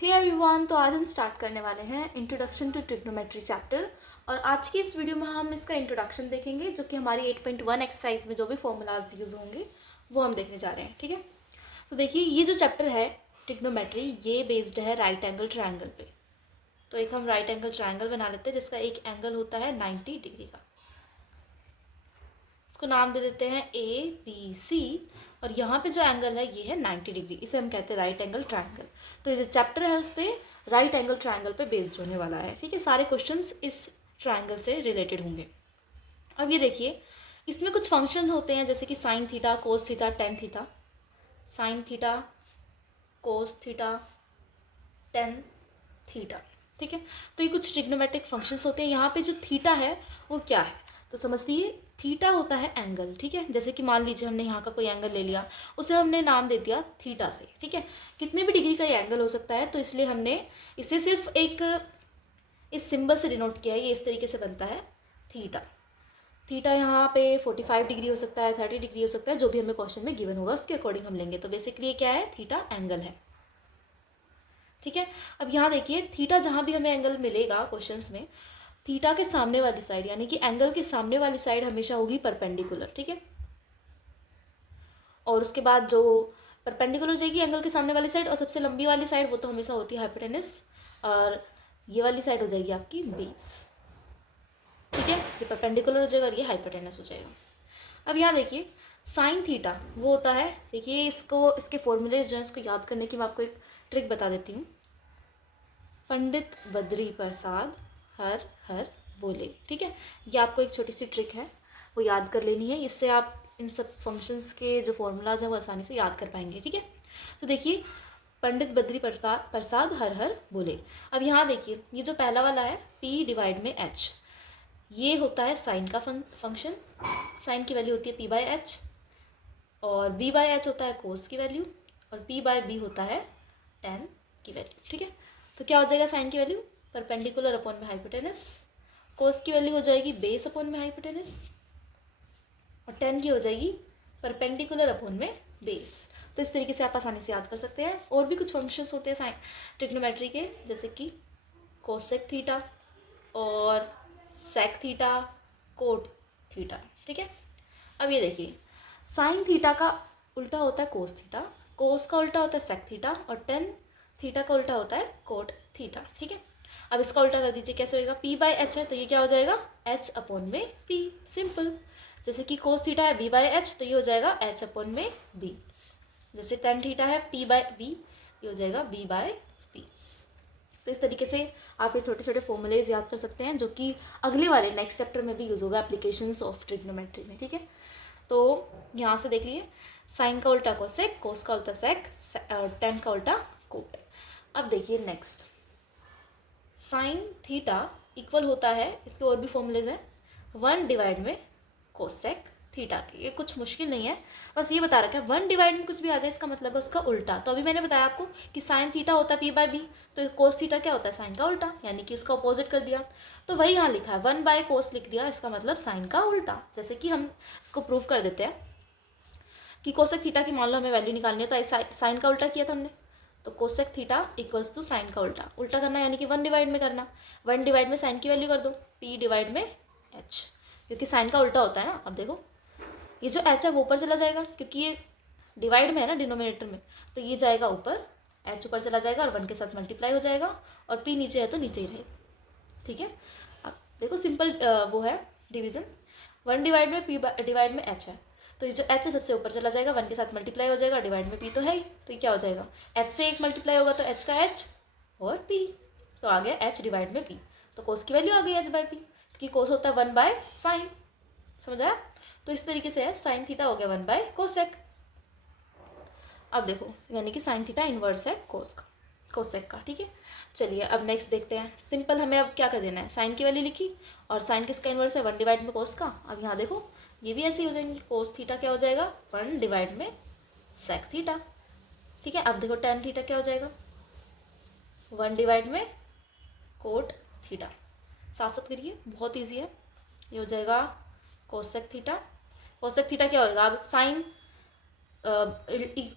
Hey everyone, तो आज हम स्टार्ट करने वाले हैं इंट्रोडक्शन टू ट्रिग्नोमेट्री चैप्टर। और आज की इस वीडियो में हम इसका इंट्रोडक्शन देखेंगे, जो कि हमारी 8.1 एक्सरसाइज में जो भी फॉर्मूलाज यूज़ होंगे वो हम देखने जा रहे हैं। ठीक है, तो देखिए ये जो चैप्टर है ट्रिग्नोमेट्री, ये बेस्ड है राइट एंगल ट्रायंगल पे। तो एक हम राइट एंगल ट्रायंगल बना लेते हैं जिसका एक एंगल होता है 90 डिग्री का। इसको नाम दे देते हैं ABC, और यहाँ पे जो एंगल है ये है 90 डिग्री, इसे हम कहते हैं राइट एंगल ट्रायंगल। तो ये जो चैप्टर है उस पर राइट एंगल ट्रायंगल पे बेस्ड होने वाला है। ठीक है, सारे क्वेश्चंस इस ट्रायंगल से रिलेटेड होंगे। अब ये देखिए, इसमें कुछ फंक्शन होते हैं जैसे कि sine theta, cos theta, tan theta. Sine theta, cos theta, tan theta. ठीक है, तो ये कुछ ट्रिग्नोमेट्रिक फंक्शंस होते हैं। यहाँ पे जो थीटा है वो क्या है, तो समझिए थीटा होता है एंगल। ठीक है, जैसे कि मान लीजिए हमने यहाँ का कोई एंगल ले लिया, उसे हमने नाम दे दिया थीटा से। ठीक है, कितने भी डिग्री का ये एंगल हो सकता है, तो इसलिए हमने इसे सिर्फ एक इस सिंबल से डिनोट किया है। ये इस तरीके से बनता है थीटा। थीटा यहाँ पे 45 डिग्री हो सकता है, 30 डिग्री हो सकता है, जो भी हमें क्वेश्चन में गिवन होगा उसके अकॉर्डिंग हम लेंगे। तो बेसिकली ये क्या है, थीटा एंगल है। ठीक है, अब यहाँ देखिए थीटा जहाँ भी हमें एंगल मिलेगा क्वेश्चंस में, थीटा के सामने वाली साइड यानी कि एंगल के सामने वाली साइड हमेशा होगी परपेंडिकुलर। ठीक है, और उसके बाद जो परपेंडिकुलर जाएगी एंगल के सामने वाली साइड, और सबसे लंबी वाली साइड वो तो हमेशा होती है हाइपोटेनस, और ये वाली साइड हो जाएगी आपकी बेस। ठीक है, ये परपेंडिकुलर हो जाएगा और ये हाइपोटेनस हो जाएगा। अब यहाँ देखिए साइन थीटा वो होता है, देखिए इसको इसके फॉर्मूलेज जो है इसको याद करने की मैं आपको एक ट्रिक बता देती हूँ। पंडित बद्री प्रसाद हर हर बोले। ठीक है, ये आपको एक छोटी सी ट्रिक है, वो याद कर लेनी है। इससे आप इन सब फंक्शंस के जो फॉर्मूलाज हैं वो आसानी से याद कर पाएंगे। ठीक है, तो देखिए पंडित बद्री प्रसाद हर हर बोले। अब यहाँ देखिए ये जो पहला वाला है P डिवाइड में H, ये होता है साइन का फंक्शन। साइन की वैल्यू होती है P/H, और B/H होता है कोस की वैल्यू, और P/B होता है टेन की वैल्यू। ठीक है, तो क्या हो जाएगा साइन की वैल्यू परपेंडिकुलर अपॉन में हाइपोटेनस, कोस की वैल्यू हो जाएगी बेस अपॉन में हाइपोटेनस, और टेन की हो जाएगी परपेंडिकुलर अपॉन में बेस। तो इस तरीके से आप आसानी से याद कर सकते हैं। और भी कुछ फंक्शंस होते हैं साइन ट्रिग्नोमेट्री के, जैसे कि कोसेक थीटा और सेक थीटा, कोट थीटा। ठीक है, अब ये देखिए साइन थीटा का उल्टा होता है कोस थीटा, कोस का उल्टा होता है सेक थीटा, और टेन थीटा का उल्टा होता है कोट थीटा। ठीक है, अब इसका उल्टा कर दीजिए, कैसे होएगा, P/H है तो ये क्या हो जाएगा H अपॉन में P, सिंपल। जैसे कि कोस थीटा है B/H तो ये हो जाएगा H अपॉन में B। जैसे टेन थीटा है P/B, ये हो जाएगा B/P। तो इस तरीके से आप ये छोटे छोटे फॉर्मूलेज याद कर सकते हैं, जो कि अगले वाले नेक्स्ट चैप्टर में भी यूज़ होगा एप्लीकेशंस ऑफ ट्रिग्नोमेट्री में। ठीक है, तो यहाँ से देख लिए साइन का उल्टा कोसेक, कोस का उल्टा सेक, और टेन का उल्टा कोट। अब देखिए नेक्स्ट, साइन थीटा इक्वल होता है, इसके और भी फॉर्मूलेज हैं, 1 डिवाइड में कोसेक थीटा के। ये कुछ मुश्किल नहीं है, बस ये बता रखा है 1 डिवाइड में कुछ भी आ जाए इसका मतलब है उसका उल्टा। तो अभी मैंने बताया आपको कि साइन थीटा होता है P/B, तो कोस थीटा क्या होता है साइन का उल्टा, यानी कि उसका अपोजिट कर दिया। तो वही यहाँ लिखा है 1/कोस लिख दिया, इसका मतलब साइन का उल्टा। जैसे कि हम इसको प्रूव कर देते हैं कि कोसेक थीटा की मान लो हमें वैल्यू निकालनी है, तो साइन का उल्टा किया था हमने, तो cosec theta equals to sine का उल्टा। उल्टा करना यानी कि 1 डिवाइड में करना, 1 डिवाइड में साइन की वैल्यू कर दो P डिवाइड में H, क्योंकि साइन का उल्टा होता है ना। अब देखो ये जो H है वो ऊपर चला जाएगा, क्योंकि ये डिवाइड में है ना डिनोमिनेटर में, तो ये जाएगा ऊपर, H ऊपर चला जाएगा और 1 के साथ मल्टीप्लाई हो जाएगा, और P नीचे है तो नीचे ही रहेगा। ठीक है, अब देखो सिंपल वो है डिवीज़न, 1 डिवाइड में P डिवाइड में H है, तो ये जो H है सबसे ऊपर चला जाएगा, 1 के साथ मल्टीप्लाई हो जाएगा, डिवाइड में P तो है ही, तो ये क्या हो जाएगा H से एक मल्टीप्लाई होगा तो H का H और P, तो आ गया H डिवाइड में P। तो कोस की वैल्यू आ गई H/P, क्योंकि कोस होता है 1/साइन। समझ आया, तो इस तरीके से है साइन थीटा हो गया 1/कोसेक। अब देखो यानी कि साइन थीटा इनवर्स है कोसेक का। ठीक है, चलिए अब नेक्स्ट देखते हैं। सिंपल हमें अब क्या कर देना है, साइन की वैल्यू लिखी और साइन किसका इनवर्स है 1 डिवाइड में कोस का। अब यहाँ देखो ये भी ऐसे ही हो जाएंगे, कोस थीटा क्या हो जाएगा 1 डिवाइड में सेक थीटा। ठीक है, अब देखो टेन थीटा क्या हो जाएगा 1 डिवाइड में कोट थीटा। साथ साथ करिए, बहुत ईजी है। ये हो जाएगा कोसेक थीटा, कोसेक थीटा क्या होगा, अब साइन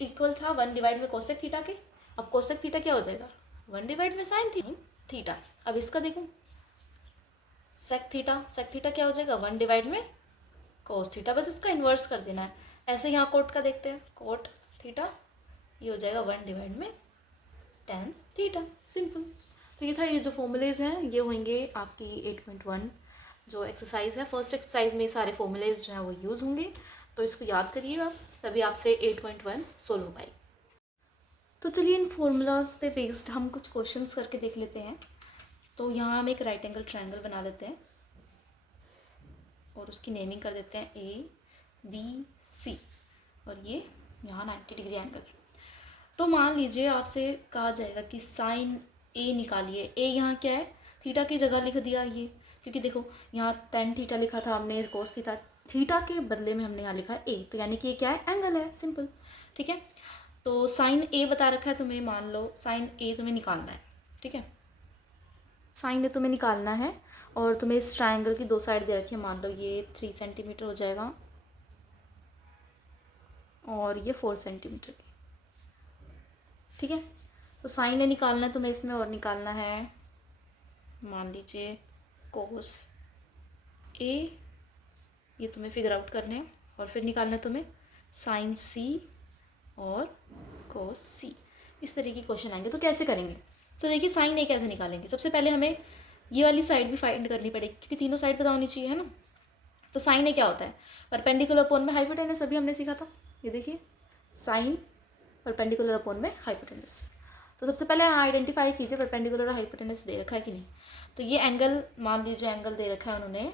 इक्वल था 1 डिवाइड में कोसेक थीटा के, अब कोसेक थीटा क्या हो जाएगा 1 डिवाइड में साइन थीटा। अब इसका देखो सेक थीटा क्या हो जाएगा 1 डिवाइड में कोस थीटा, बस इसका इन्वर्स कर देना है। ऐसे यहाँ कोट का देखते हैं, कोट थीटा ये हो जाएगा 1 डिवाइड में टेन थीटा, सिंपल। तो ये था, ये जो फॉर्मूलेज हैं ये होंगे आपकी 8.1 जो एक्सरसाइज है। फर्स्ट एक्सरसाइज में सारे फॉर्मूलेज जो हैं वो यूज़ होंगे, तो इसको याद करिएगा आप, तभी आपसे 8.1 सोल्व हो पाएगी। तो चलिए इन फॉर्मूलाज पे बेस्ड हम कुछ क्वेश्चंस करके देख लेते हैं। तो यहाँ हम एक राइट एंगल ट्रायंगल बना लेते हैं और उसकी नेमिंग कर देते हैं ABC, और ये यहाँ 90 डिग्री एंगल है। तो मान लीजिए आपसे कहा जाएगा कि साइन A निकालिए। A यहाँ क्या है, थीटा की जगह लिख दिया ये, क्योंकि देखो यहाँ tan थीटा लिखा था हमने, कोस थीटा, थीटा के बदले में हमने यहाँ लिखा है A, तो यानी कि ये क्या है, एंगल है, सिंपल। ठीक है, तो साइन A बता रखा है तुम्हें, मान लो साइन A तुम्हें निकालना है। ठीक है, साइन A तुम्हें निकालना है और तुम्हें इस ट्रायंगल की दो साइड दे रखी है, मान लो ये 3 सेंटीमीटर हो जाएगा और ये 4 सेंटीमीटर की। ठीक है, तो साइन A निकालना है तुम्हें इसमें, और निकालना है मान लीजिए कोस A, ये तुम्हें फिगर आउट करने हैं, और फिर निकालना है तुम्हें साइन C और कोस C। इस तरह की क्वेश्चन आएंगे, तो कैसे करेंगे? तो देखिए साइन A कैसे निकालेंगे, सबसे पहले हमें ये वाली साइड भी फाइंड करनी पड़ेगी, क्योंकि तीनों साइड पता होनी चाहिए, है ना। तो साइन A क्या होता है, परपेंडिकुलर अपॉन में हाइपोटेनस, अभी हमने सीखा था। ये देखिए साइन परपेंडिकुलर अपॉन में हाइपोटेनस। तो सबसे पहले आइडेंटिफाई कीजिए परपेंडिकुलर और हाइपोटेनस दे रखा है कि नहीं। तो ये एंगल, मान लीजिए एंगल दे रखा है उन्होंने,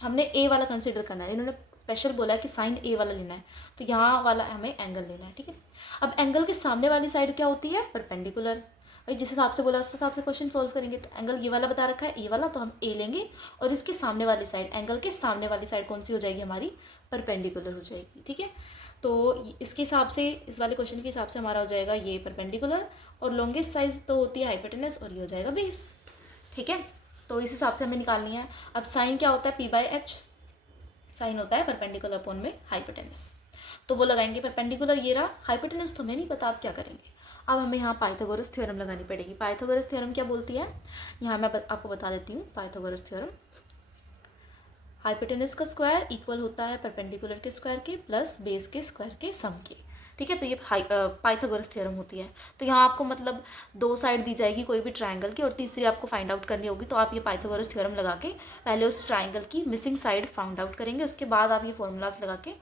हमने A वाला कंसिडर करना है, इन्होंने स्पेशल बोला है कि साइन A वाला लेना है, तो यहाँ वाला हमें एंगल लेना है। ठीक है, अब एंगल के सामने वाली साइड क्या होती है, परपेंडिकुलर। भाई जिस हिसाब से बोला उस हिसाब से क्वेश्चन सॉल्व करेंगे। तो एंगल ये वाला बता रखा है ए वाला, तो हम ए लेंगे, और इसके सामने वाली साइड, एंगल के सामने वाली साइड कौन सी हो जाएगी हमारी, परपेंडिकुलर हो जाएगी। ठीक है, तो इसके हिसाब से, इस वाले क्वेश्चन के हिसाब से हमारा हो जाएगा ये परपेंडिकुलर, और लॉन्गेस्ट साइज तो होती है हाइपोटेनस, और ये हो जाएगा बेस। ठीक है, तो इस हिसाब से हमें निकालनी है। अब साइन क्या होता है, P/H, साइन होता है परपेंडिकुलर अपॉन में हाइपोटेनस, तो वो लगाएंगे परपेंडिकुलर, ये रहा। हाइपोटेनस तो हमें नहीं पता, आप क्या करेंगे, अब हमें यहाँ पाइथागोरस थ्योरम लगानी पड़ेगी। पाइथागोरस थ्योरम क्या बोलती है, यहाँ मैं आपको बता देती हूँ। पाइथागोरस थ्योरम, हाइपोटेनस का स्क्वायर इक्वल होता है परपेंडिकुलर के स्क्वायर के प्लस बेस के स्क्वायर के सम के। ठीक है, तो ये पाइथागोरस थ्योरम होती है। तो यहाँ आपको मतलब दो साइड दी जाएगी कोई भी ट्रायंगल की, और तीसरी आपको फाइंड आउट करनी होगी। तो आप ये पाइथागोरस थ्योरम लगा के पहले उस ट्रायंगल की मिसिंग साइड फाइंड आउट करेंगे, उसके बाद आप ये फॉर्मूलाज लगा के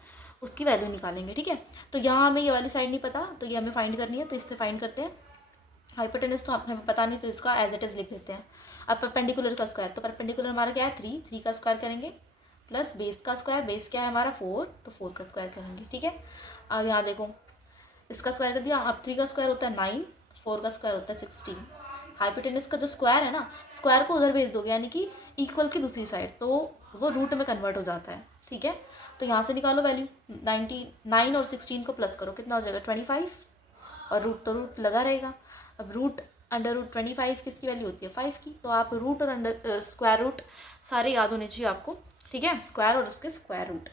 उसकी वैल्यू निकालेंगे। ठीक है, तो यहाँ हमें ये वाली साइड नहीं पता, तो ये हमें फाइंड करनी है, तो इससे फाइंड करते हैं। हाइपोटेनस तो हमें पता नहीं, तो इसका एज इट इज़ लिख देते हैं। अब परपेंडिकुलर का स्क्वायर, तो परपेंडिकुलर हमारा क्या है 3 का स्क्वायर करेंगे, प्लस बेस का स्क्वायर, बेस क्या है हमारा 4, तो 4 का स्क्वायर करेंगे। ठीक है, अब यहाँ देखो इसका स्क्वायर कर दिया। अब 3 का स्क्वायर होता है 9, 4 का स्क्वायर होता है 16। हाइपोटेनस का जो स्क्वायर है ना, स्क्वायर को उधर भेज दोगे, यानी कि इक्वल की दूसरी साइड, तो वो रूट में कन्वर्ट हो जाता है। ठीक है, तो यहाँ से निकालो वैल्यू, 99 और 16 को प्लस करो, कितना हो जाएगा 25, और रूट तो रूट लगा रहेगा। अब रूट अंडर रूट 25 किसकी वैल्यू होती है 5 की, तो आप रूट और अंडर स्क्वायर रूट सारे याद होने चाहिए आपको। ठीक है, स्क्वायर और उसके स्क्वायर रूट,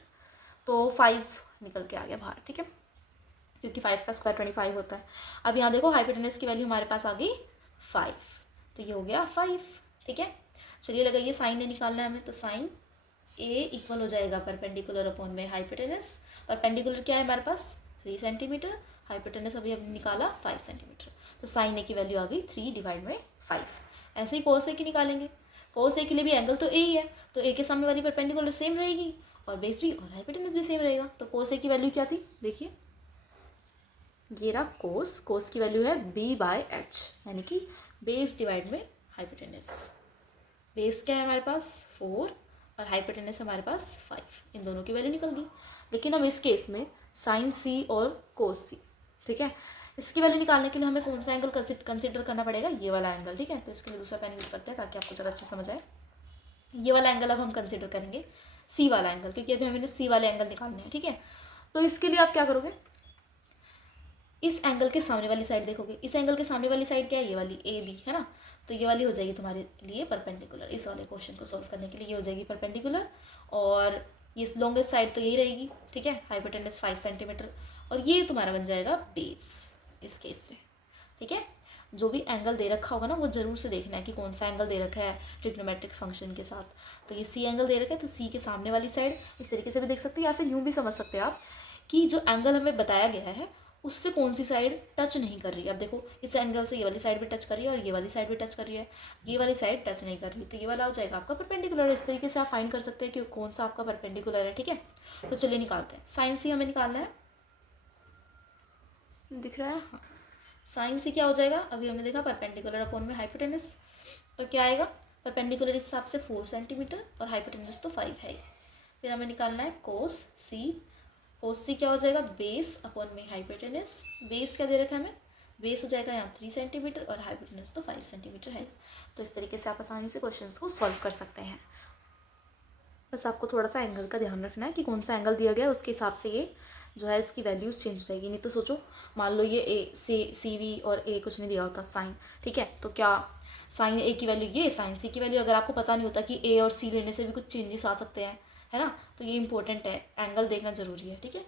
तो 5 निकल के आ गया बाहर। ठीक है, क्योंकि 5 का स्क्वायर 25 होता है। अब यहाँ देखो हाइपोटेनस की वैल्यू हमारे पास आ गई 5, तो ये हो गया 5। ठीक है, चलिए लगाइए, साइन ए निकालना है हमें, तो साइन ए इक्वल हो जाएगा परपेंडिकुलर अपॉन में हाइपोटेनस। परपेंडिकुलर क्या है हमारे पास 3 सेंटीमीटर, हाइपोटेनस अभी हमने निकाला 5 सेंटीमीटर, तो साइन ए की वैल्यू आ गई 3 डिवाइड में 5। ऐसे ही कोस ए की निकालेंगे, कोस ए के लिए भी एंगल तो ए ही है, तो ए के सामने वाली परपेंडिकुलर सेम रहेगी, और बेस भी और हाइपोटेनस भी सेम रहेगा। तो कोस ए की वैल्यू क्या थी, देखिए ये रहा कोस की वैल्यू है B/H, यानी कि बेस डिवाइड में हाइपोटेनस। बेस क्या है हमारे पास 4 और हाइपोटेनस हमारे पास 5, इन दोनों की वैल्यू निकल गई। लेकिन अब इस केस में साइन C और कोस C, ठीक है, इसकी वैल्यू निकालने के लिए हमें कौन सा एंगल कंसिडर करना पड़ेगा, ये वाला एंगल। ठीक है, तो इसके लिए दूसरा पेन यूज़ करते हैं ताकि आपको ज़्यादा अच्छे समझ आए। ये वाला एंगल अब हम कंसिडर करेंगे, C वाला एंगल, क्योंकि अभी हमें C वाले एंगल निकालने हैं। ठीक है, तो इसके लिए आप क्या करोगे, इस एंगल के सामने वाली साइड देखोगे। इस एंगल के सामने वाली साइड क्या है, ये वाली AB है ना, तो ये वाली हो जाएगी तुम्हारे लिए परपेंडिकुलर। इस वाले क्वेश्चन को सॉल्व करने के लिए ये हो जाएगी परपेंडिकुलर, और ये लॉन्गेस्ट साइड तो यही रहेगी। ठीक है, हाइपोटेनस 5 सेंटीमीटर, और ये तुम्हारा बन जाएगा बेस इस केस में। ठीक है, जो भी एंगल दे रखा होगा ना वो जरूर से देखना है कि कौन सा एंगल दे रखा है ट्रिग्नोमेट्रिक फंक्शन के साथ। तो ये सी एंगल दे रखा है, तो सी के सामने वाली साइड इस तरीके से भी देख सकते हो, या फिर यूँ भी समझ सकते हो आप कि जो एंगल हमें बताया गया है उससे कौन सी साइड टच नहीं कर रही है। अब देखो इस एंगल से ये वाली साइड भी टच कर रही है और ये वाली साइड भी टच कर रही है, ये वाली साइड टच नहीं कर रही, तो ये वाला हो जाएगा आपका परपेंडिकुलर। इस तरीके से आप फाइंड कर सकते हैं कि कौन सा आपका परपेंडिकुलर है। ठीक है, तो चलिए निकालते हैं। साइन सी हमें निकालना है, दिख रहा है? हाँ, साइन सी क्या हो जाएगा, अभी हमने देखा परपेंडिकुलर अपॉन में हाइपोटेनस, तो क्या आएगा परपेंडिकुलर इस हिसाब से 4 सेंटीमीटर और हाइपोटेनस तो 5 है। फिर हमें निकालना है कोस सी। कोस सी क्या हो जाएगा, बेस अपॉन में हाइपोटेनस। बेस क्या दे रखा है हमें, बेस हो जाएगा यहाँ 3 सेंटीमीटर और हाइपोटेनस तो 5 सेंटीमीटर है। तो इस तरीके से आप आसानी से क्वेश्चंस को सॉल्व कर सकते हैं। बस आपको थोड़ा सा एंगल का ध्यान रखना है कि कौन सा एंगल दिया गया है उसके हिसाब से ये जो है इसकी वैल्यूज़ चेंज हो जाएगी। नहीं तो सोचो मान लो ये ए सी वी और ए कुछ नहीं दिया होता साइन, ठीक है, तो क्या साइन ए की वैल्यू ये, साइन सी की वैल्यू, अगर आपको पता नहीं होता कि ए और सी लेने से भी कुछ चेंजेस आ सकते हैं, है ना, तो ये इंपॉर्टेंट है, एंगल देखना ज़रूरी है। ठीक है।